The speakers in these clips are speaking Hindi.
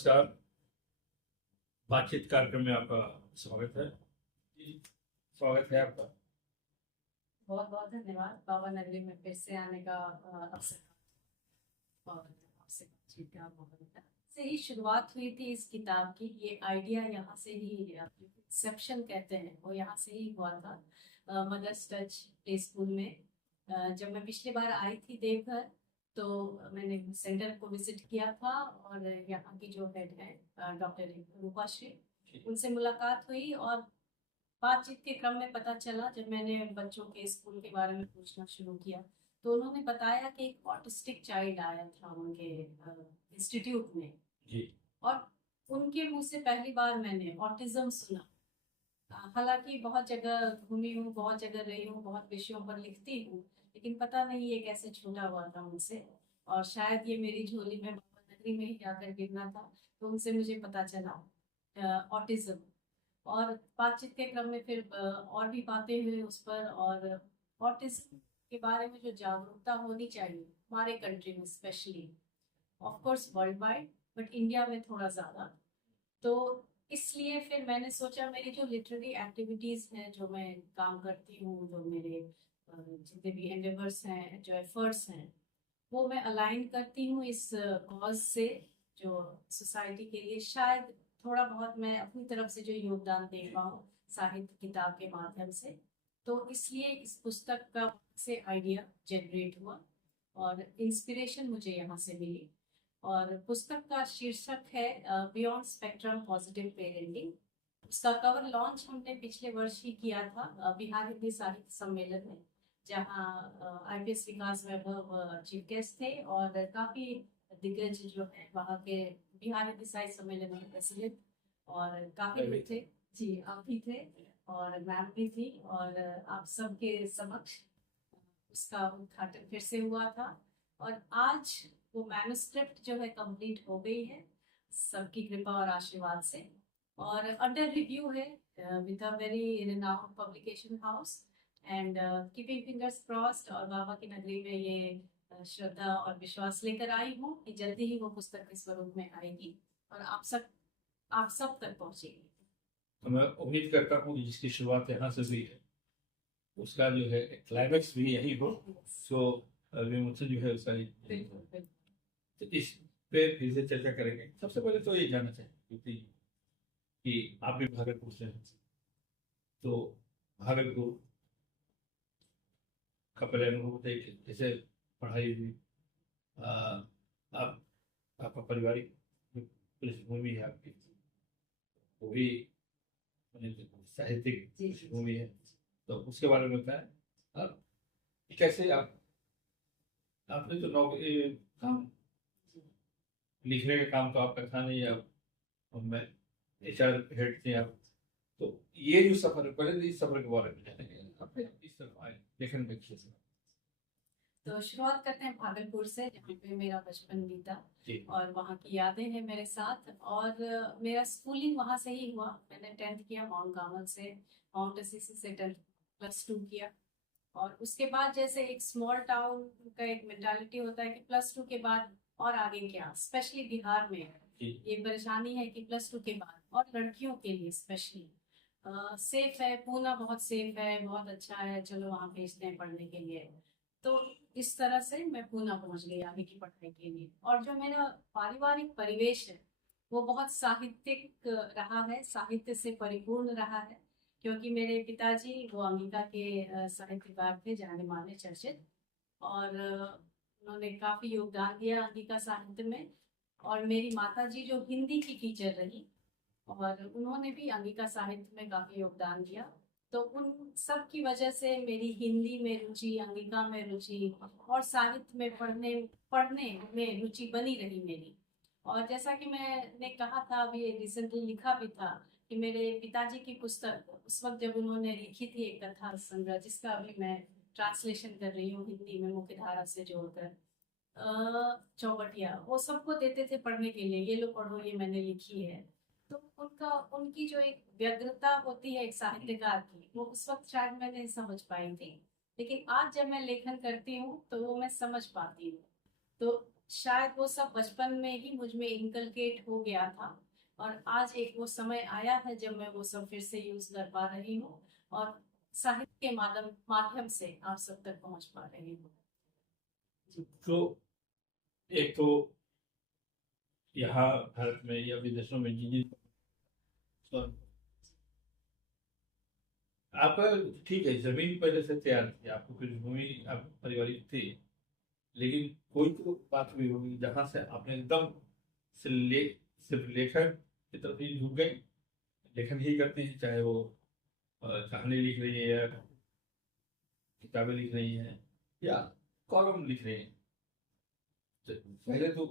नमस्कार। बातचीत कार्यक्रम में आपका स्वागत है। स्वागत है आपका। बहुत बहुत धन्यवाद। बाबा नगरी में फिर से आने का अवसर और आपसे बातचीत का मौका मिला। से ही शुरुआत हुई थी इस किताब की। ये आइडिया यहाँ से ही, इंसेप्शन कहते हैं, वो यहाँ से ही हुआ था। मदर्स टच प्ले स्कूल में जब मैं पिछली बार आई थी देवघर, तो मैंने सेंटर को विजिट किया था और यहाँ की जो हेड है डॉक्टर रूपाश्री, उनसे मुलाकात हुई और बातचीत के क्रम में पता चला, जब मैंने बच्चों के स्कूल के बारे में पूछना शुरू किया, तो उन्होंने बताया कि एक ऑटिस्टिक चाइल्ड आया था उनके इंस्टीट्यूट में जी। और उनके मुंह से पहली बार मैंने ऑटिज्म सुना। हालांकि बहुत जगह घूमी हूँ, बहुत जगह रही हूँ, बहुत विषयों पर लिखती हूँ, लेकिन पता नहीं ये कैसे छूटा हुआ था मुझसे। और शायद ये मेरी झोली में बाबा नगरी में ही आकर गिरना था, तो उनसे मुझे पता चला ऑटिज्म। और बातचीत के क्रम में फिर और भी बातें हुई उस पर, और ऑटिज्म के बारे में जो जागरूकता होनी चाहिए हमारे कंट्री में specially, of course world wide, but India में थोड़ा ज़्यादा। तो इसलिए फिर मैंने सोचा मेरी जो लिटरेरी एक्टिविटीज़ हैं, जो मैं काम करती हूँ, जो मेरे जितने भी एंडेवर्स हैं, जो एफर्ट्स हैं, वो मैं अलाइन करती हूँ इस कॉज से, जो सोसाइटी के लिए शायद थोड़ा बहुत मैं अपनी तरफ से जो योगदान दे पाऊँ साहित्य किताब के माध्यम से। तो इसलिए इस पुस्तक का से आइडिया जनरेट हुआ और इंस्पिरेशन मुझे यहाँ से मिली। और पुस्तक का शीर्षक है बियॉन्ड स्पेक्ट्रम पॉजिटिव पेरेंटिंग। उसका कवर लॉन्च हमने पिछले वर्ष ही किया था बिहार हिंदी साहित्य सम्मेलन में, जहाँ IPS विकास वैभव चीफ गेस्ट थे और काफ़ी दिग्गज जो है वहाँ के बिहार हिंदी साहित्य सम्मेलन में प्रेसिडेंट और काफ़ी लोग थे। जी, आप भी थे और मैम भी थी, और आप सबके समक्ष उसका उद्घाटन फिर से हुआ था। और आज वो मैन्युस्क्रिप्ट जो है कंप्लीट हो गई है सबकी कृपा और आशीर्वाद से, और अंडर रिव्यू है with a very renowned publication house, and keeping fingers crossed. और बाबा की नगरी में ये श्रद्धा और विश्वास लेकर आई हूँ कि जल्दी ही वो पुस्तक के स्वरूप में आएगी और आप सब तक पहुँचेगी। तो मैं उम्मीद करता हूँ कि जिसकी शुरुआत यहाँ से हुई है उसका जो है क्लाइमेक्स भी यही हो। सो अभी मुझसे जो है उसका तो इस पे फिर से चर्चा करेंगे। सबसे पहले तो ये जानना चाहिए कि आप भी भागलपुर से हैं, तो भागलपुर का पहले अनुभव बताइए कि जैसे पढ़ाई हुई, आप आपका पारिवारिक पृष्ठभूमि है, आपकी वो भी साहित्यिक पृष्ठभूमि है, तो उसके बारे में बताएं। और कैसे आपने तो नौकरी काम लिखने का काम तो आपका था नहीं, अब मैं HR हेड थे आप, तो ये जो सफर है, पहले इस सफर के बारे में जानेंगे, आपने इस तरफ आए लेखन में किस तरह। तो शुरुआत करते हैं भागलपुर से, जहाँ पे मेरा बचपन बीता और वहाँ की यादें हैं मेरे साथ। और मेरा स्कूलिंग वहाँ से ही हुआ। मैंने 10th किया माउंट कार्मल से, माउंट असीसी से 10+2 किया, और उसके बाद जैसे एक स्मॉल टाउन का एक मेंटालिटी होता है कि +2 के बाद और आगे क्या, स्पेशली बिहार में ये परेशानी है कि +2 के बाद, और लड़कियों के लिए स्पेशली सेफ है, पूना बहुत सेफ है, बहुत अच्छा है, चलो वहाँ भेजते हैं पढ़ने के लिए। तो इस तरह से मैं पूना पहुंच गई आगे की पढ़ाई के लिए। और जो मेरा पारिवारिक परिवेश है वो बहुत साहित्यिक रहा है, साहित्य से परिपूर्ण रहा है, क्योंकि मेरे पिताजी वो अंगिका के साहित्यकार थे, जाने माने चर्चित, और उन्होंने काफ़ी योगदान दिया अंगिका साहित्य में। और मेरी माताजी जो हिंदी की टीचर रही, और उन्होंने भी अंगिका साहित्य में काफ़ी योगदान दिया। तो उन सब की वजह से मेरी हिंदी में रुचि, अंगिका में रुचि और साहित्य में पढ़ने पढ़ने में रुचि बनी रही मेरी। और जैसा कि मैंने कहा था, अभी रिसेंटली लिखा भी था कि मेरे पिताजी की पुस्तक उस वक्त जब उन्होंने लिखी थी एक कथा संग्रह, जिसका अभी मैं ट्रांसलेशन कर रही हूँ हिंदी में मुख्य धारा से जोड़कर, चौबटिया, वो सबको देते थे पढ़ने के लिए, ये लो पढ़ो, ये मैंने लिखी है। तो उनकी जो एक व्यग्रता होती है एक साहित्यकार की, वो उस वक्त शायद मैं नहीं समझ पाई थी, लेकिन आज जब मैं लेखन करती हूँ तो वो मैं समझ पाती हूँ। तो शायद वो सब बचपन में ही मुझ में इनकलकेट हो गया था, और आज एक वो समय आया है जब मैं वो सब फिर से यूज कर पा रही हूँ, और साहित्य के माध्यम से आप सब तक पहुंच पा रही हूँ। तो एक तो यहाँ भारत में या विदेशों में जिन तो आपका ठीक है, जमीन पहले से तैयार थी, आपको कुछ भूमि आप पारिवारिक थी, लेकिन कोई तो बात हुई होगी जहाँ से आपने एकदम से सिर्फ लेखन की तरफ ही झुक गए। लेखन ही करती है, चाहे वो कहानी लिख रही है या किताबें लिख रही हैं या कॉलम लिख रही हैं। तो पहले तो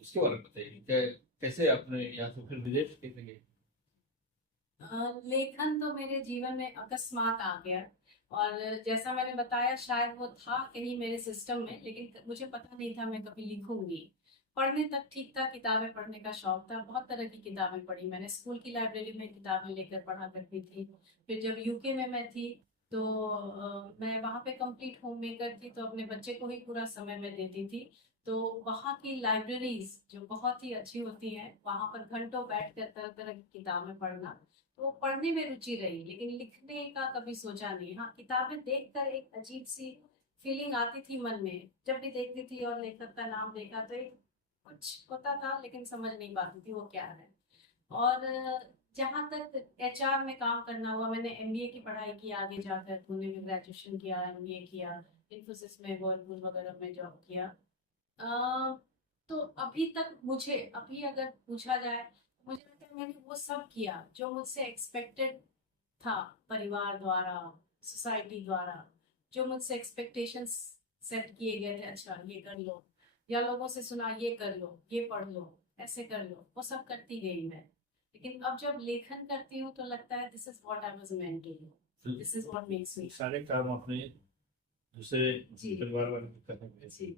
उसके बारे में बताइए, कैसे आपने यहाँ से फिर विदेश कैसे गए? लेखन तो मेरे जीवन में अकस्मात आ गया, और जैसा मैंने बताया शायद वो था कहीं मेरे सिस्टम में, लेकिन मुझे पता नहीं था मैं कभी लिखूंगी। पढ़ने तक ठीक था, किताबें पढ़ने का शौक था, बहुत तरह की किताबें पढ़ी मैंने, स्कूल की लाइब्रेरी में किताबें लेकर पढ़ा करती थी। फिर जब यूके में मैं थी तो मैं वहाँ पे कंप्लीट होम मेकर थी, तो अपने बच्चे को ही पूरा समय मैं देती थी। तो वहाँ की लाइब्रेरीज जो बहुत ही अच्छी होती हैं, वहाँ पर घंटों बैठ कर तरह तरह की किताबें पढ़ना, तो पढ़ने में रुचि रही, लेकिन लिखने का कभी सोचा नहीं। हाँ, किताबें देखकर एक अजीब सी फीलिंग आती थी मन में, जब भी देखती थी और लेखक का नाम देखा तो एक कुछ होता था, लेकिन समझ नहीं पाती थी वो क्या है। और जहाँ तक एचआर में काम करना हुआ, मैंने एमबीए की पढ़ाई की, आगे जाकर पुणे में ग्रेजुएशन किया, एमबीए किया, इन्फोसिस में, वर्लपूल वगैरह में जॉब किया। अ, तो अभी तक मुझे, अभी अगर पूछा जाए, मुझे लगता है मैंने वो सब किया जो मुझसे एक्सपेक्टेड था, परिवार द्वारा, सोसाइटी द्वारा, जो मुझसे एक्सपेक्टेशंस सेट किए गए थे, अच्छा ये कर लो, या लोगों से सुना ये कर लो, ये पढ़ लो, ऐसे कर लो, वो सब करती गई मैं। लेकिन अब जब लेखन करती हूँ तो लगता है this is what I was meant to do, this is what makes me. सारे काम अपने दूसरे जी परिवार वाले के करने पे, जी।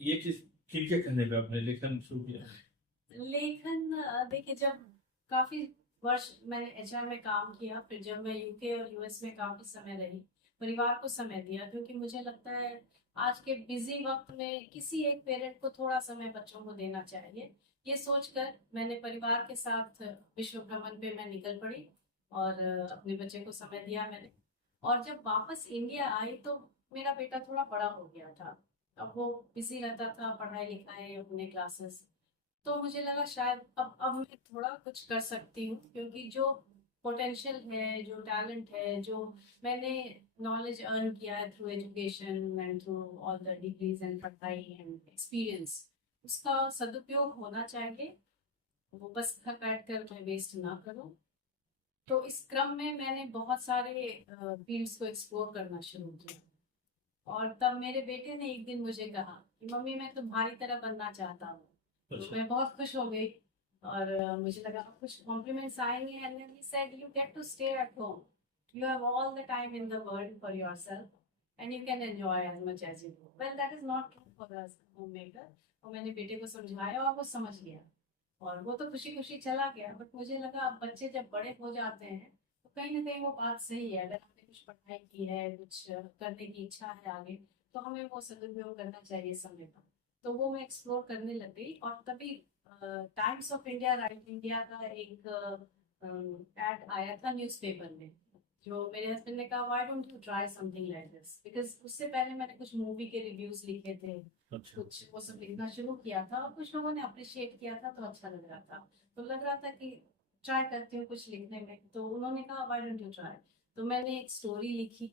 ये किस किनके कहने पे आपने लेखन शुरू किया? लेखन देखिए, जब काफी वर्ष मैंने एचआर में काम किया, फिर जब मैं यूके और यूएस में काफी समय रही, परिवार को समय दिया, क्योंकि मुझे लगता है आज के बिजी वक्त में किसी एक पेरेंट को थोड़ा समय बच्चों को देना चाहिए। ये सोचकर मैंने परिवार के साथ विश्व भ्रमण पे मैं निकल पड़ी, और अपने बच्चे को समय दिया मैंने। और जब वापस इंडिया आई तो मेरा बेटा थोड़ा बड़ा हो गया था, अब वो बिजी रहता था पढ़ाई लिखाई अपने क्लासेस। तो मुझे लगा शायद अब मैं थोड़ा कुछ कर सकती हूँ, क्योंकि जो पोटेंशियल है, जो टैलेंट है, जो मैंने नॉलेज अर्न किया है through education and through all the degrees and पढ़ाई एंड एक्सपीरियंस, उसका सदुपयोग होना चाहिए। वो बस घर बैठ कर मैं वेस्ट ना करूँ। तो इस क्रम में मैंने बहुत सारे फील्ड्स को एक्सप्लोर करना शुरू किया, और तब मेरे बेटे ने एक दिन मुझे कहा कि मम्मी मैं तुम्हारी तरह बनना चाहता हूँ। तो अच्छा। मैं बहुत खुश हो गई, और मुझे लगा कुछ कॉम्प्लीमेंट्स आएंगे, and then he said you get to stay at home, you have all the time in the world for yourself and you can enjoy as much as you do. Well, that is not true for us homemaker. और मैंने बेटे को समझाया और वो समझ गया, और वो तो खुशी खुशी चला गया। बट मुझे लगा अब बच्चे जब बड़े हो जाते हैं तो कहीं ना कहीं वो बात सही है, अगर हमने कुछ पढ़ाई की है, कुछ करने की इच्छा है आगे, तो हमें वो सदुपयोग करना चाहिए समय का। तो वो मैं एक्सप्लोर करने लग गई, और तभी times of India, right India का एक एड आया था न्यूज़पेपर में, जो मेरे हस्बैंड ने कहा why don't you try something like this, because उससे पहले मैंने कुछ मूवी के रिव्यूज लिखे थे, अच्छा। कुछ वो सब लिखना शुरू किया था, और कुछ लोगों ने अप्रिशिएट किया था, तो अच्छा लग रहा था। तो लग रहा था कि ट्राई करती हूँ कुछ लिखने में, तो उन्होंने कहा व्हाई डोंट यू ट्राई। तो मैंने एक स्टोरी लिखी,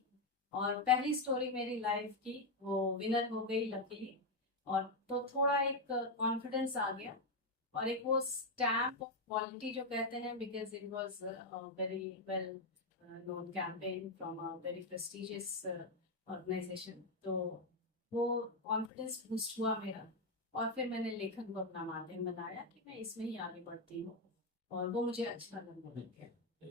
और पहली स्टोरी मेरी लाइफ की वो विनर हो गई लकीली, और तो थोड़ा एक कॉन्फिडेंस आ गया, और एक वो स्टैम्प ऑफ क्वालिटी जो कहते हैं, because it was very well known campaign from a very prestigious organization, तो वो कॉन्फिडेंस बूस्ट हुआ मेरा, और फिर मैंने लेखन को अपना माध्यम बनाया कि मैं इसमें ही आगे बढ़ती हूँ, और वो मुझे अच्छा लगने लग गया।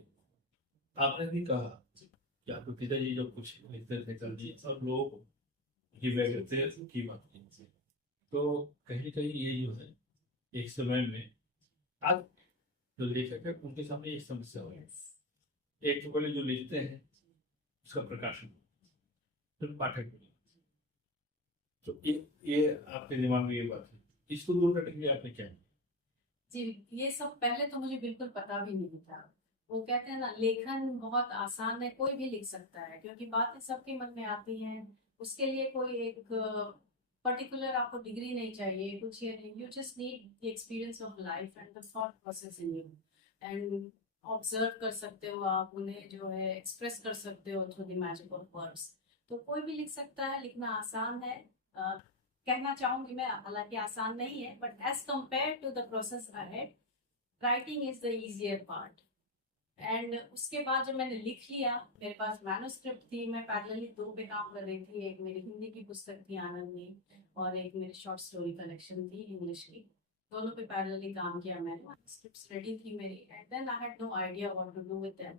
आपने भी कहा कि आपके पिताजी जो कुछ लिखते थे कभी और लोग की व्यक्तिगत की बात की, तो कहीं कहीं ये जो है एक समय में आज जो लेखक है उनके सामने एक समस्या हो, Yes. एक तो पहले जो लिखते हैं उसका प्रकाशन, फिर पाठक, तो ये आपके दिमाग में ये बात है, इसको दूर करने के लिए आपने क्या किया? जी, ये सब पहले तो मुझे बिल्कुल पता भी नहीं था। वो कहते हैं ना, लेखन बहुत आसान है, कोई भी लिख सकता है, क्योंकि बातें सबके मन में आती हैं। उसके लिए कोई एक पर्टिकुलर आपको डिग्री नहीं चाहिए, कुछ ये नहीं। You just need the experience of life and the thought process in you, and observe कर सकते हो आप उन्हें, जो है एक्सप्रेस कर सकते हो through the magic of words. तो कोई भी लिख सकता है, लिखना आसान है। कहना चाहूंगी मैं, हालांकि आसान नहीं है, but as compared to the process ahead, writing is the easier part. And उसके बाद जब मैंने लिख लिया, मेरे पास मैन्युस्क्रिप्ट थी, मैं पैरेलली दो पे काम कर रही थी। एक मेरी हिंदी की पुस्तक थी आनंद में, और एक मेरी शॉर्ट स्टोरी कलेक्शन थी इंग्लिश की। दोनों पे पैरेलली काम किया मैंने, स्क्रिप्ट्स रेडी थी मेरी, and then I had no idea what to do with them.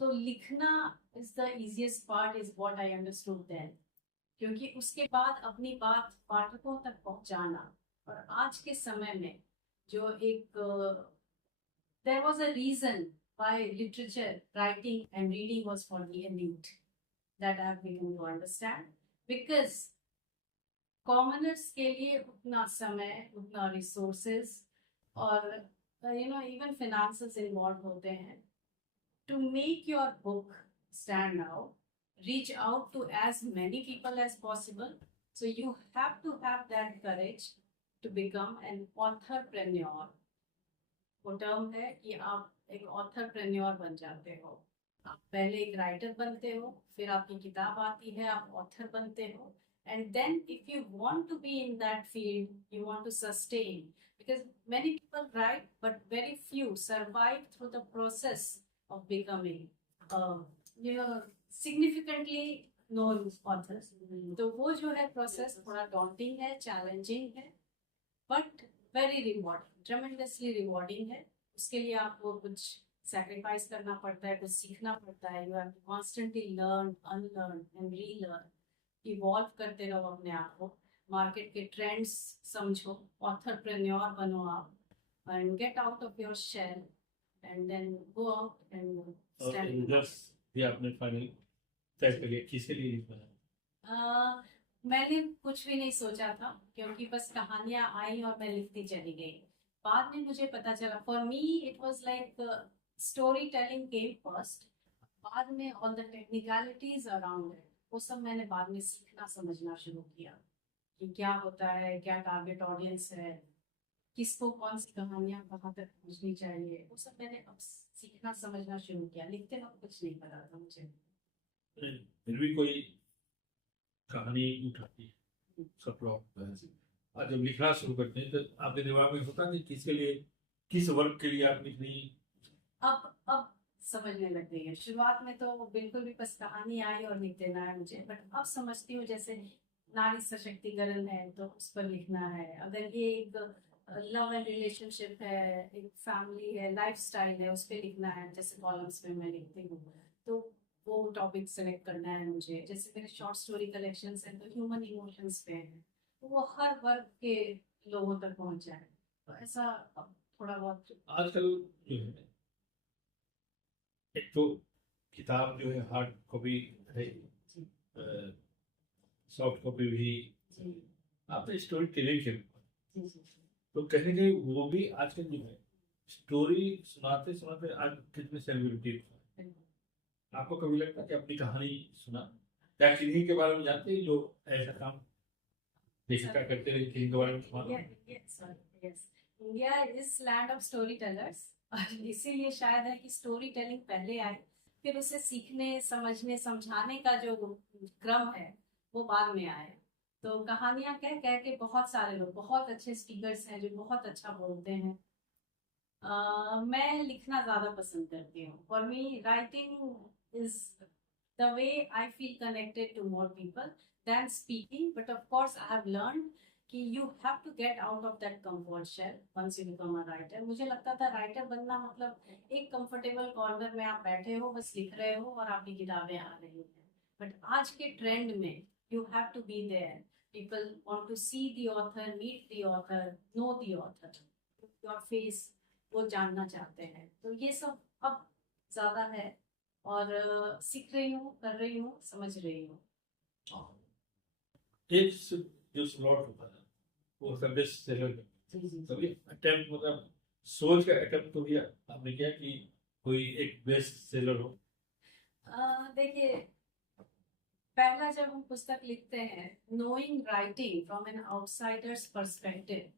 तो लिखना is the easiest part, is what I understood then. क्योंकि उसके बाद अपनी बात पाठकों तक पहुंचाना, और आज के समय में जो एक there was a reason why literature, writing, and reading was for the elite, that I have begun to understand. Because commoners के लिए उतना समय, उतना resources, और even finances involved होते हैं. To make your book stand out, reach out to as many people as possible. So you have to have that courage to become an authorpreneur. वो टर्म है कि आप एक ऑथरप्रेन्योर बन जाते हो। आप पहले एक राइटर बनते हो, फिर आपकी किताब आती है, आप ऑथर बनते हो, and then if you want to be in that field, you want to sustain, because many people write but very few survive through the process of becoming significantly known authors. तो वो जो है प्रोसेस थोड़ा डॉन्टिंग है, चैलेंजिंग है, but very rewarding, tremendously rewarding है। उसके लिए आपको कुछ सैक्रिफाइस करना पड़ता है, कुछ सीखना पड़ता है। You have to constantly learn, unlearn and relearn. Evolve करते रहो अपने आप को, मार्केट के ट्रेंड्स समझो, ऑथरप्रेन्योर बनो आप, and get out of your shell, and then go out and stand. ये आपने फाइनल तय कर लिया किसके लिए लिखना है? मैंने कुछ भी नहीं सोचा था, क्योंकि बस कहानियां आई और मैं लिखती चली गई। बाद में मुझे पता चला, for me it was like story telling came first, बाद में all the technicalities around it, वो सब मैंने बाद में सीखना समझना शुरू किया कि क्या होता है, क्या टारगेट ऑडियंस है, किसको कौन सी कहानियां कहाँ तक पहुंचनी चाहिए, वो सब मैंने अब सीखना समझना शुरू किया। लिखते वक्त कुछ नहीं पता था मुझे। फिर भी कोई कहानी उठाती है सब लोग, और जब लिखना शुरू करते हैं तो आपके दिमाग में होता कि किसके लिए, किस वर्ग के लिए आप लिखनी? अब समझने लग गई है। शुरुआत में तो बिल्कुल भी बस कहानी आई और लिख देना है मुझे, बट अब समझती हूँ जैसे नारी सशक्तिकरण है तो उस पर लिखना है, अगर ये एक लव एंड रिलेशनशिप है, एक फैमिली है, लाइफस्टाइल है, उस पर लिखना है, जैसे कॉलम्स में मैं लिखती हूँ, तो वो टॉपिक सेलेक्ट करना है मुझे। जैसे मेरे शॉर्ट स्टोरी कलेक्शंस हैं तो ह्यूमन इमोशंस पे हैं, तो वो हर वर्ग के लोगों तक पहुंच जाए, तो ऐसा थोड़ा बहुत। आजकल जो है, एक तो किताब जो है हार्ड कॉपी है, सॉफ्ट कॉपी भी, आपने स्टोरी टेलिंग के तो कहीं ना कहीं वो भी आजकल जो है स्टोरी सुनाते सुनाते आज कितने सेलिब्रिटी, आपको कभी लगता है कि अपनी कहानी सुना, क्या किन्हीं के बारे में जानते हैं जो ऐसा काम लेखिका करते हैं, किन्हीं के बारे में सुना? India is land of story tellers, इसीलिए शायद है कि स्टोरी टेलिंग पहले आए, फिर उसे सीखने, समझने, समझाने का जो क्रम है वो बाद में आए। तो कहानियां कह कह के बहुत सारे लोग, बहुत अच्छे स्पीकर्स हैं जो बहुत अच्छा बोलते हैं। मैं लिखना ज्यादा पसंद करती हूँ। For me writing is the way I feel connected to more people than speaking, but of course I have learned कि you have to get out of that comfort shell once you become a writer. मुझे लगता था राइटर बनना मतलब एक कंफर्टेबल कॉर्नर में आप बैठे हो, बस लिख रहे हो और आपकी किताबें आ रही हैं, बट आज के ट्रेंड में you have to be there. People want to see the author, meet the author, know the author, your face, वो जानना चाहते हैं। तो ये सब अब ज्यादा है, और सीख रही हूँ, कर रही हूँ, समझ रही हूँ। एक जो स्लॉट होता है वो सब बेस्ट सेलर जी जी कभी अटेम्प्ट मतलब सोच का अटेम्प्ट तो किया आपने किया कि कोई एक बेस्ट सेलर हो? देखिए, पहला जब हम पुस्तक लिखते हैं, knowing writing from an outsider's perspective,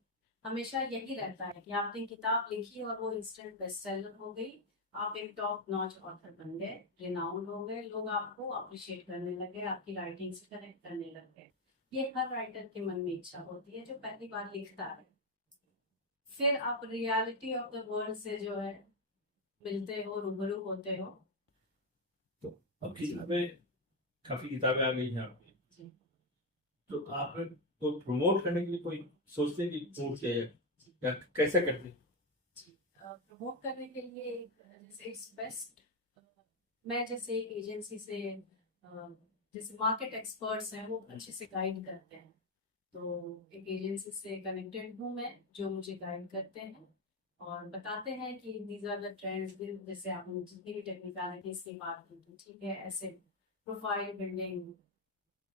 हमेशा यही रहता है कि आपने किताब लिखी और वो इंस्टेंट बेस्ट सेलर हो गई, आप एक टॉप नॉच ऑथर बन गए, रिनाउंड हो गए, लोग आपको अप्रिशिएट करने लगे, आपकी राइटिंग से कनेक्ट करने लग गए। ये हर राइटर के मन में इच्छा होती है जो पहली बार लिखता है। फिर आप रियलिटी ऑफ द वर्ल्ड से जो है मिलते हो, रूबरू होते हो। तो अब किताबें काफी किताबें आ गई हैं आपकी, जी तो आपने तो प्रमोट करने के लिए कोई सोचते हैं कि प्रमोट किया जाए, या कैसे करते हैं? प्रमोट करने के लिए जैसे इट्स बेस्ट, मैं जैसे एक एजेंसी से जैसे मार्केट एक्सपर्ट्स हैं वो अच्छे से गाइड करते हैं, तो एक एजेंसी से कनेक्टेड हूँ मैं जो मुझे गाइड करते हैं और बताते हैं कि दीज आर द ट्रेंड्स। जैसे आपने जितनी भी टेक्निकलिटीज की बात की थी, ठीक है, ऐसे प्रोफाइल बिल्डिंग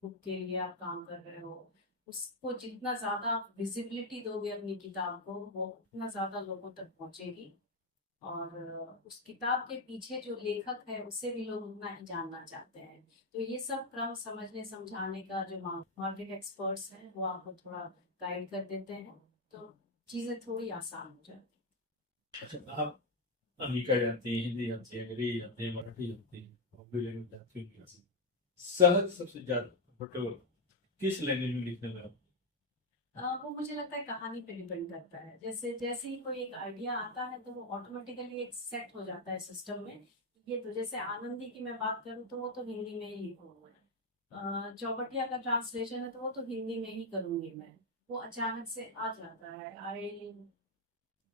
बुक के लिए आप काम कर रहे हो, उसको जितना ज़्यादा विजिबिलिटी दोगे अपनी किताब को, वो उतना ज़्यादा लोगों तक पहुँचेगी और उस किताब के पीछे जो लेखक है उसे भी लोग उतना ही जानना चाहते हैं। तो ये सब क्रम समझने समझाने का जो मार्केट एक्सपर्ट्स हैं वो आपको थोड़ा गाइड कर देते हैं, तो चीज़ें थोड़ी आसान हो जाती अच्छा, आप अमेरिका जाती हैं, हिंदी जानती है, अंग्रेजी जानती है, मराठी जानती है, बॉम्बे लैंग्वेज जानती है, सहज सबसे ज्यादा कंफर्टेबल किस लैंग्वेज में लिखने में आप? वो मुझे लगता है कहानी पे डिपेंड करता है। जैसे जैसे ही कोई एक आइडिया आता है तो वो ऑटोमेटिकली एक सेट हो जाता है सिस्टम में। ये तो जैसे आनंदी की मैं बात करूँ तो वो तो हिंदी में ही लिखा हुआ है, चौपटिया का ट्रांसलेशन है तो वो तो हिंदी में ही करूंगी मैं, वो अचानक से आ जाता है। आई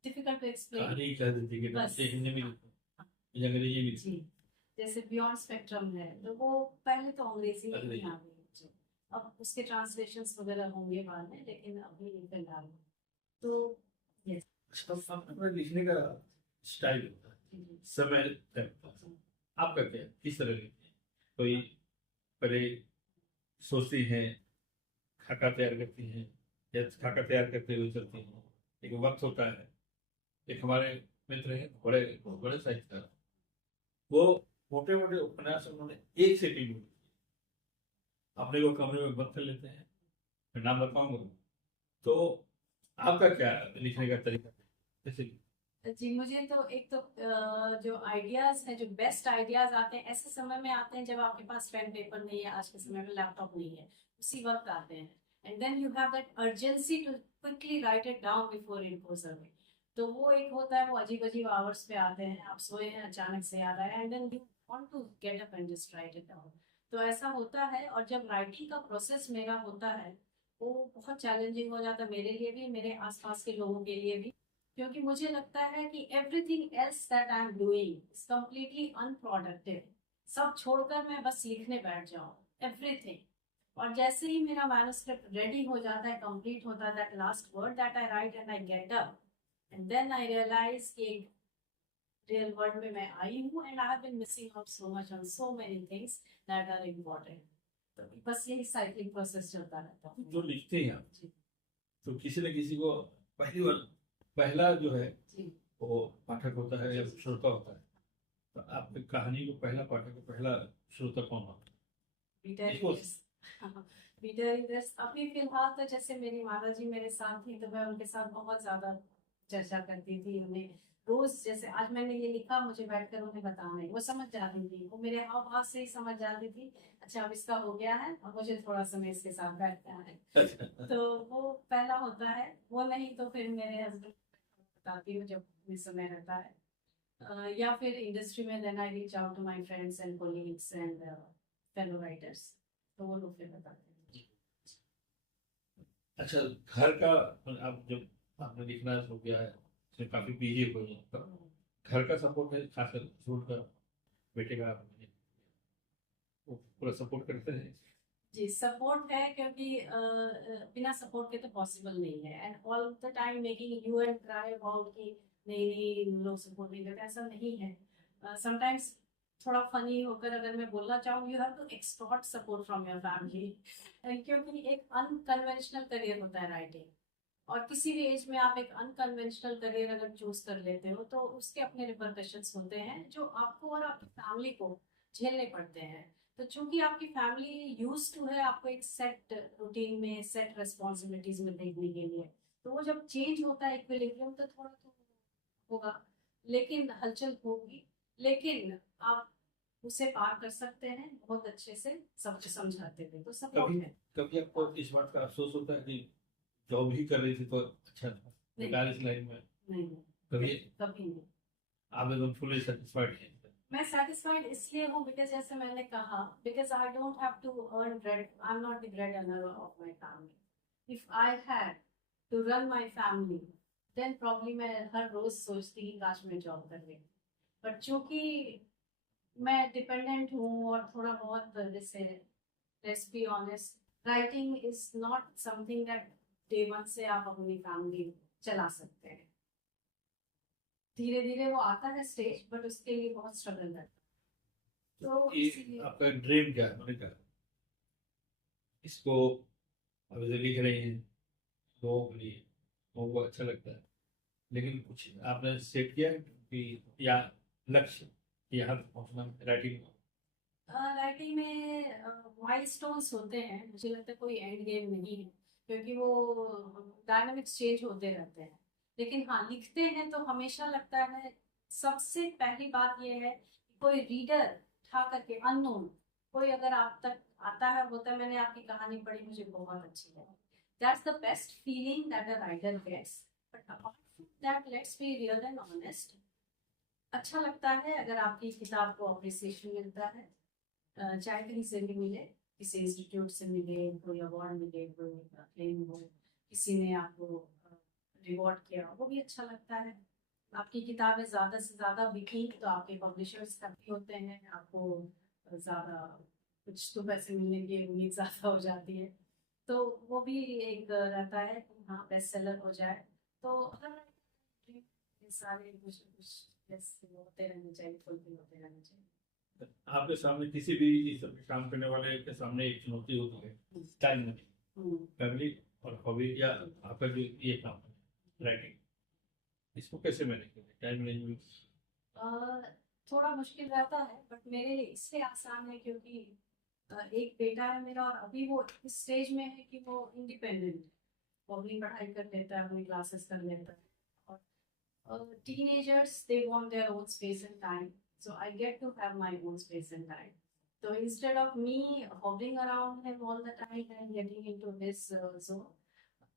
डिफिकल्ट टू एक्सप्लेन। कहानी कह देती है कि बस ये हिंदी में हाँ, लिखो या अंग्रेजी में जी, लिखो? जैसे बियॉन्ड स्पेक्ट्रम है तो वो पहले तो अंग्रेजी में ही अंग्रेजी। आ गई मुझे, अब उसके ट्रांसलेशंस वगैरह होंगे बाद में, लेकिन अभी फिलहाल तो yes, अच्छा, अपना लिखने का स्टाइल होता है, जी, समय तय होता है, आपका क्या है? किस तरह लिखते हैं? कोई पहले सोचती हैं, खाका तैयार करती हैं, या खाका तैयार करते हुए चलती हैं? एक वक्त होता है, एक हमारे मित्र हैं, बड़े बड़े साहित्यकार, वो मोटे मोटे उपन्यास उन्होंने एक सेटिंग में, अपने को कमरे में बंद कर लेते हैं, मैं नाम बताऊंगा। तो आपका क्या लिखने का तरीका है? जैसे जी, मुझे तो एक तो जो आइडियाज हैं, जो बेस्ट आइडियाज आते हैं ऐसे समय में आते हैं जब आपके पास पेन पेपर नहीं है, आज के समय में लैपटॉप नहीं है, उसी वक्त आते हैं। And then you have that urgency to quickly write it down before it goes away. तो वो एक होता है, वो अजीब अजीब आवर्स पे आते हैं, आप सोए हैं अचानक से याद आया and then you want to get up and just write it down. तो ऐसा होता है, और जब राइटिंग का प्रोसेस मेरा होता है वो बहुत चैलेंजिंग हो जाता है मेरे लिए भी, मेरे आसपास के लोगों के लिए भी, क्योंकि मुझे लगता है कि everything else that I am doing is completely unproductive. सब छोड़कर मैं बस लिखने बैठ जाऊं एवरीथिंग, और जैसे ही मेरा मैन्युस्क्रिप्ट रेडी हो जाता है, कंप्लीट होता है, that last word that I write and I get up and then I realise कि रियल वर्ल्ड में मैं आई हूँ and I have been missing out so much on so many things that are important. तो बस यही साइक्लिंग प्रोसेस चलता रहता है। जो लिखते हैं आप, जी तो किसी न किसी को पहली बार, पहला जो है जी वो पाठक होता है या श्रोता होता है, तो आपकी कहानी को पहला पाठक, पहला श्रोता कौन होता है? पीटर इसको रीडर्स। पीटर रीडर्स अभी फिलहाल तो जैसे मेरी माता जी मेरे साथ थी तो मैं उनके साथ बहुत ज्यादा चर्चा करती थी, उन्हें रोज, जैसे आज मैंने ये लिखा, मुझे बैठकर उन्हें बताना है, वो समझ जाती थी, वो मेरे हाव भाव से ही समझ जाती थी, अच्छा अब इसका हो गया है, अब मुझे थोड़ा समय इसके साथ बैठना है। तो वो पहला होता है, वो नहीं तो फिर मेरे हस्बैंड बताती हूँ जब भी समय रहता है। या फिर इंडस्ट्री में then I reach out to my friends and colleagues and fellow writers, तो वो लोग फिर बताते हैं। अच्छा, घर का, आप जब आपने लिखना शुरू किया है, उसमें काफी बिजी हो गई हैं, तो घर का सपोर्ट है, खासकर छोड़ का बेटे का, वो पूरा सपोर्ट करते हैं? जी, सपोर्ट है, क्योंकि बिना सपोर्ट के तो पॉसिबल नहीं है, and all the time making you and cry about कि नहीं नहीं लोग सपोर्ट नहीं करते, ऐसा नहीं है। समटाइम्स थोड़ा फनी होकर अगर मैं बोलना चाहूँ, you have to extort support from your family, क्योंकि एक अनकन्वेंशनल करियर होता है राइटिंग, और किसी भी एज में आप एक अनकन्वेंशनल करियर अगर चूज कर लेते हो तो उसके अपने रिपरकशंस होते हैं जो आपको और आपकी फैमिली को झेलने पड़ते हैं। तो चूंकि आपकी फैमिली यूज टू है आपको एक सेट रूटीन में, सेट रिस्पॉन्सिबिलिटीज में देखने के लिए, तो वो जब चेंज होता है इक्विलिब्रियम तो थोड़ा तो होगा, लेकिन हलचल होगी, लेकिन आप उसे पार कर सकते हैं बहुत अच्छे से, सब समझाते हुए, तो सपोर्ट कभी है। कभी आपको इस बात का अफसोस होता है कि जॉब ही कर रही थी तो अच्छा था, नहीं, बेकार इस लाइन में नहीं, कभी कभी नहीं। आप एकदम फुली सेटिस्फाइड हैं? मैं सेटिस्फाइड इसलिए हूँ बिकॉज जैसे मैंने कहा, because I don't have to earn bread, I am not the bread earner of my family. If I had to run my family then probably मैं हर रोज सोचती कि काश मैं जॉब कर लेती, बट चूंकि मैं डिपेंडेंट हूँ और थोड़ा बहुत जैसे, let's be honest, writing is not something that day one से आप अपनी फैमिली चला सकते हैं। धीरे धीरे वो आता है स्टेज, बट उसके लिए बहुत स्ट्रगल करता है, तो ये इसीलिए। आपका ड्रीम क्या है? मैंने कहा इसको अभी जो लिख रही हैं लोगों के लिए, लोगों को अच्छा लगता है, लेकिन कुछ आपने सेट किया है कि या लक्ष्य यहाँ तक पहुँचना राइटिंग में? राइटिंग में माइलस्टोन्स होते हैं, मुझे लगता है कोई एंड गेम नहीं है, क्योंकि वो डायनामिक्स चेंज होते रहते हैं, लेकिन हाँ लिखते हैं तो हमेशा लगता है, सबसे पहली बात ये है कि कोई रीडर उठा करके अननोन कोई अगर आप तक आता है, बोलता है मैंने आपकी कहानी पढ़ी, मुझे बहुत अच्छी लगी, that's the best feeling that a writer gets. But apart from that, let's be real and honest, अच्छा लगता है अगर आपकी किताब को अप्रिसिएशन मिलता है, चाहे कहीं से भी मिले, किसी इंस्टीट्यूट से मिले, कोई अवार्ड मिले, कोई क्लेम हो, किसी ने आपको रिवॉर्ड किया, वो भी अच्छा लगता है। आपकी किताबें ज़्यादा से ज़्यादा बिकी तो आपके पब्लिशर्स हैप्पी होते हैं, आपको ज़्यादा कुछ तो पैसे मिलने की उम्मीद ज़्यादा हो जाती है, तो वो भी एक रहता है कि हाँ बेस्ट सेलर हो जाए। तो हर ये सारे कुछ न कुछ yes, होते रहने चाहिए, फुलफिल होते रहने चाहिए। आपके सामने किसी भी इस पे काम करने वाले के सामने एक चुनौती होती है, टाइम मैनेजमेंट, फैमिली और हॉबी, या आपका जो ये काम है राइटिंग, इसको कैसे मैनेज करें टाइम मैनेजमेंट? अ, थोड़ा मुश्किल रहता है, बट मेरे लिए इसलिए आसान है क्योंकि एक बेटा है मेरा, और अभी वो इस स्टेज में है कि वो इंडिपेंडेंट है, वो अपनी पढ़ाई कर लेता है, अपनी क्लासेस कर लेता है, और teenagers they want their own space and time, so I get to have my own space and time. So instead of me hovering around him all the time and getting into his zone,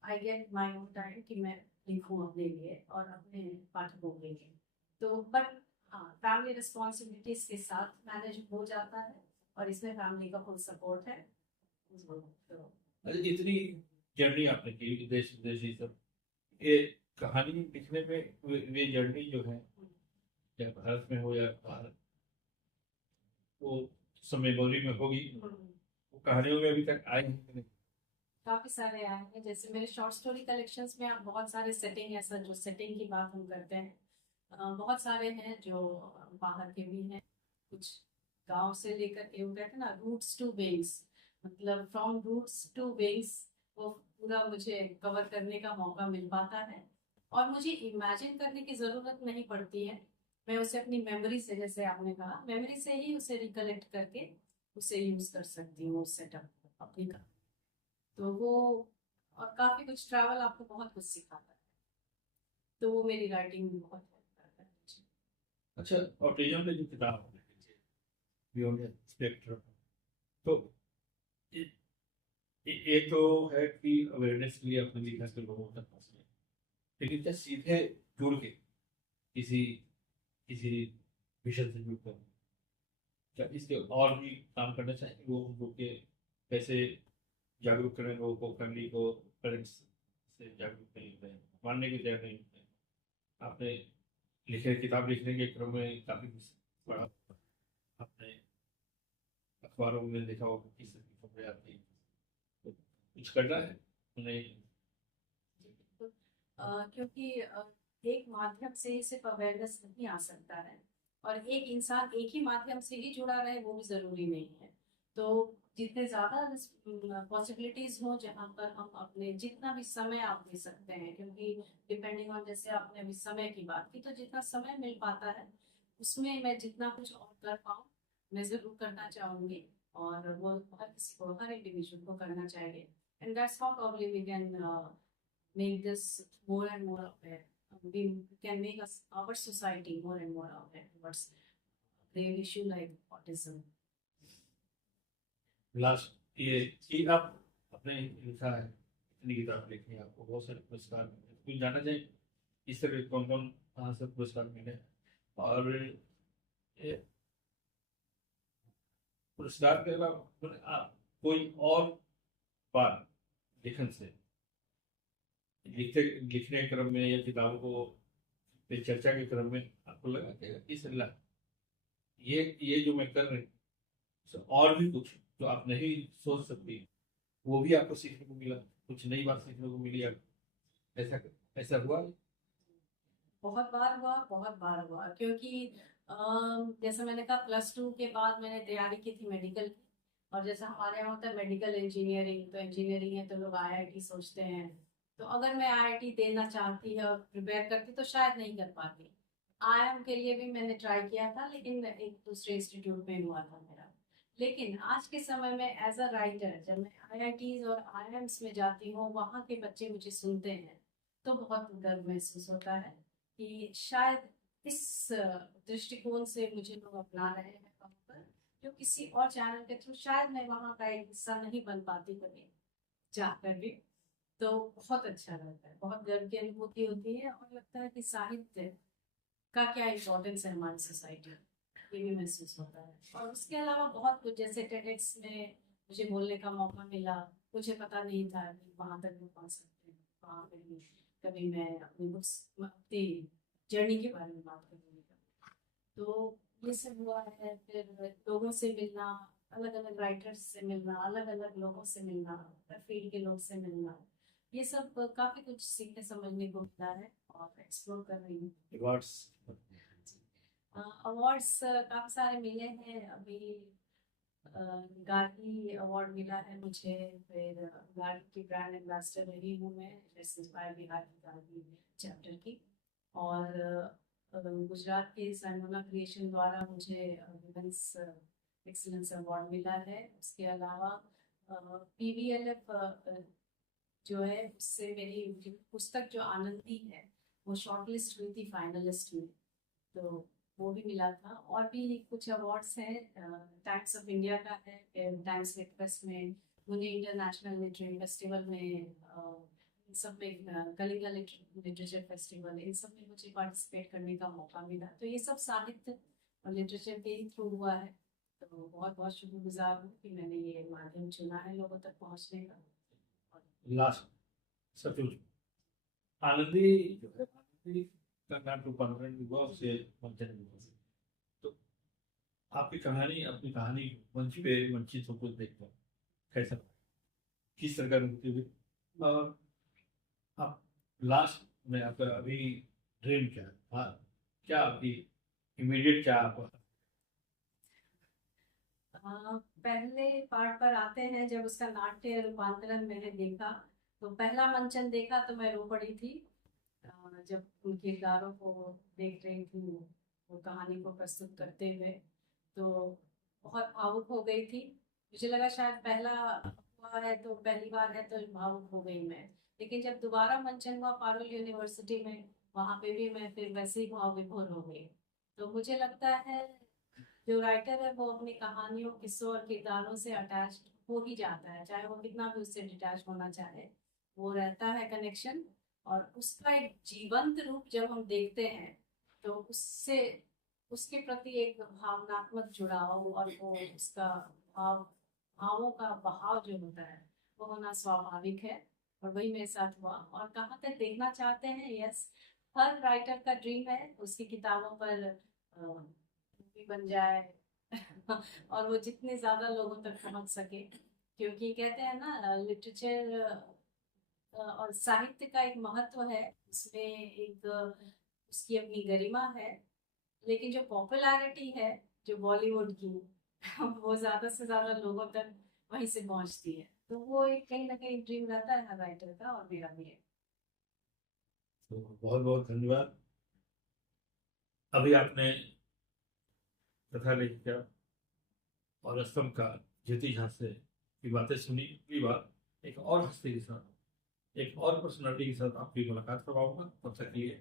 I get my own time कि मैं लिखूं अपने लिए और अपने पाठकों के लिए। तो बट हाँ, फैमिली रिस्पॉन्सिबिलिटीज के साथ मैनेज हो जाता है, और इसमें फैमिली का फुल सपोर्ट है। तो अच्छा, इतनी जर्नी आपने की देश विदेश ये सब, ये कहानी लिखने में वे जर्नी जो है, चाहे भारत में हो या बाहर, वो सब मेमोरी में होगी, वो कहानियों में अभी तक आई नहीं? काफी सारे आए हैं, जैसे मेरे शॉर्ट स्टोरी कलेक्शंस में आप बहुत सारे सेटिंग, ऐसा जो सेटिंग की बात हम करते हैं, बहुत सारे हैं जो बाहर के भी हैं, कुछ गांव से लेकर के, वो कहते हैं ना रूट्स टू विंग्स, मतलब फ्रॉम रूट्स टू विंग्स, वो पूरा मुझे कवर करने का मौका मिल पाता है, और मुझे इमेजिन करने की जरूरत नहीं पड़ती है, मैं उसे अपनी मेमोरी से, जैसे आपने कहा, मेमोरी से ही उसे रिकलेक्ट करके उसे यूज कर सकती हूँ उस सेटअप अपनी का। तो वो, और काफी कुछ, ट्रैवल आपको बहुत कुछ सिखाता है, तो वो मेरी राइटिंग में बहुत हेल्प करता है। अच्छा, ऑटिज्म पे जो किताब आपने लिखी थी, बियॉन्ड स्पेक्ट्रम, तो ये ये तो है कि अवेयरनेस के लिए आपने लिखा कि लोगों तक पहुंचे, लेकिन क्या सीधे जुड़ के किसी किसी विषय से जुड़कर क्या इसके और भी काम करना चाहिए, लोग जुड़ के कैसे जागरूक करें लोगों को, फैमिली को, पेरेंट्स से जागरूक नहीं होते हैं, मानने के तैयार नहीं होते हैं? आपने लिखे किताब लिखने के क्रम में काफी कुछ पढ़ा, आपने अखबारों में देखा होगा किस तरह की खबरें आती हैं, तो कुछ करना है उन्हें? क्योंकि एक माध्यम से ही सिर्फ अवेयरनेस नहीं आ सकता है, और एक इंसान एक ही माध्यम से ही जुड़ा रहे वो भी जरूरी नहीं है। तो जितने ज्यादा पॉसिबिलिटीज हो जहाँ पर हम अपने जितना भी समय आप दे सकते हैं, क्योंकि डिपेंडिंग ऑन, जैसे आपने अभी समय की बात की, तो जितना समय मिल पाता है उसमें मैं जितना कुछ और कर पाऊँ मैं जरूर करना चाहूंगी। और वो हर किसी को, हर इंडिविजुअल को करना चाहिए। And that's how probably we can make this more and more aware. We can make us, our society, more and more aware towards real issue like autism. Last ये कि आप अपने लिखा है, इतनी किताब लिखी है, आपको बहुत सारे पुरस्कार मिले, कुछ जानना चाहिए इस तरह कौन कौन कहाँ से पुरस्कार मिले, और ये पुरस्कार के अलावा आप कोई और बात लेखन से लिखने के क्रम में या किताबों को पे चर्चा के क्रम में आपको लगा कि इस ये जो मैं कर रही हूँ, तो और भी कुछ जो आप नहीं सोच सकती वो भी आपको सीखने को मिला, कुछ नई बात सीखने को मिली, ऐसा ऐसा हुआ? बहुत बार हुआ, बहुत बार हुआ, क्योंकि जैसे मैंने कहा +2 के बाद मैंने तैयारी की थी मेडिकल की। और जैसा हमारे यहाँ होता है मेडिकल इंजीनियरिंग, तो इंजीनियरिंग है तो लोग आईआईटी सोचते हैं। तो अगर मैं आईआईटी देना चाहती है और प्रिपेयर करती तो शायद नहीं कर पाती। आईआईएम के लिए भी मैंने ट्राई किया था, लेकिन एक दूसरे इंस्टीट्यूट में हुआ था मेरा। लेकिन आज के समय में एज अ राइटर जब मैं आईआईटीज और आईआईएम्स में जाती हूँ, वहाँ के बच्चे मुझे सुनते हैं तो बहुत गर्व महसूस होता है कि शायद इस दृष्टिकोण से मुझे लोग अपना रहे हैं वहाँ पर, जो किसी और चैनल के थ्रू शायद मैं वहाँ का एक हिस्सा नहीं बन पाती कभी जाकर भी। तो बहुत अच्छा लगता है, बहुत गर्व की अनुभूति होती है, और लगता है कि साहित्य का क्या इम्पोर्टेंस है हमारी सोसाइटी में, ये भी महसूस होता है। और उसके अलावा बहुत कुछ, जैसे टेडेक्स में मुझे बोलने का मौका मिला, मुझे पता नहीं था कि वहाँ तक भी पहुँच सकते हैं। वहाँ पे भी कभी मैं अपनी बुक्स, अपनी जर्नी के बारे में बात करूँगी, तो ये सब हुआ है। फिर लोगों से मिलना, अलग अलग राइटर्स से मिलना, अलग अलग लोगों से मिलना, फील्ड के लोग से मिलना, ये सब काफी कुछ सीखने समझने को मिला है और एक्सप्लोर कर रही हूँ। अवार्ड्स? अवार्ड्स काफी सारे मिले हैं अभी। गार्गी अवार्ड मिला है मुझे, फिर गार्गी की ब्रांड एम्बेसडर रही हूँ मैं, इंस्पायर बिहार की गार्गी चैप्टर की। और गुजरात के सैमोना क्रिएशन द्वारा मुझे वुमेन्स एक्सीलेंस अवार्ड मिला है। उसके अलावा पीवीएलएफ जो है, उससे मेरी पुस्तक जो आनंदी है वो शॉर्टलिस्ट हुई थी फाइनलिस्ट में, तो वो भी मिला था। और भी कुछ अवार्ड्स हैं, टाइम्स ऑफ इंडिया का है, टाइम्स लिटरेस्ट में, मुझे इंटरनेशनल लिटरेरी फेस्टिवल में, इन सब में, कलिंगा लिटरेचर फेस्टिवल, इन सब में मुझे पार्टिसिपेट करने का मौका मिला। तो ये सब साहित्य और लिटरेचर के ही थ्रू हुआ है। तो बहुत बहुत शुक्रगुजार हूँ कि मैंने ये माध्यम चुना है लोगों तक पहुँचने का। लास्ट सचमुच आनंदी जो है, आनंदी का नाम रूपांतरण हुआ, उससे मंचन हुआ, तो आपकी कहानी, अपनी कहानी मंच पे मंचित होकर देखते हैं, कैसा, किस तरह का अनुभूति हुई? और आप लास्ट में आपका अभी ड्रीम क्या है? हाँ, क्या आपकी इमीडिएट क्या आपका? पहले पार्ट पर आते हैं, जब उसका नाट्य रूपांतरण मैंने देखा, तो पहला मंचन देखा तो मैं रो पड़ी थी। जब उन किरदारों को देख रही थी, वो कहानी को प्रस्तुत करते हुए, तो बहुत भावुक हो गई थी। मुझे लगा शायद पहला हुआ है तो, पहली बार है तो भावुक हो गई मैं। लेकिन जब दोबारा मंचन हुआ पारुल यूनिवर्सिटी में, वहां पे भी मैं फिर वैसे ही भाव विभोर हो गई। तो मुझे लगता है जो राइटर है वो अपनी कहानियों, किस्सों और किरदारों से अटैच हो ही जाता है, चाहे वो कितना भी उससे डिटैच होना चाहे, वो रहता है कनेक्शन। और उसका एक जीवंत रूप जब हम देखते हैं तो उससे, उसके प्रति एक भावनात्मक जुड़ाव और वो उसका भावों का बहाव जो होता है वो होना स्वाभाविक है। और वही मेरे साथ हुआ। और कहाँ तक देखना चाहते हैं, यस, हर राइटर का ड्रीम है उसकी किताबों पर मूवी बन जाए और वो जितने ज्यादा लोगों तक पहुंच सके, क्योंकि कहते हैं ना, लिटरेचर और साहित्य का एक महत्व है, उसमें एक उसकी अपनी गरिमा है। लेकिन जो पॉपुलैरिटी है जो बॉलीवुड की वो ज्यादा से ज्यादा लोगों तक वहीं से पहुंचती है, तो वो एक कहीं ना कहीं ड्रीम रहता है हर राइटर का, और मेरा भी है। तो बहुत बहुत धन्यवाद। अभी आपने कथा लेखिका और असम का ज्योति झा से की बातें सुनी। अगली बार एक और हस्ती के साथ, एक और पर्सनालिटी के साथ आपकी मुलाकात करवाऊंगा। तब तक के लिए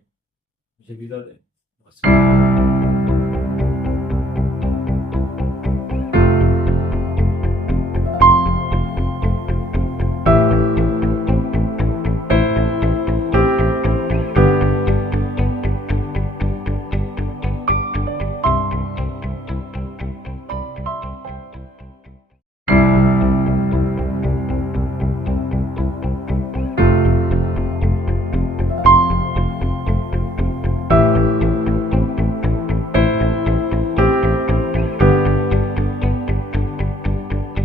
मुझे विदा दें। नमस्कार।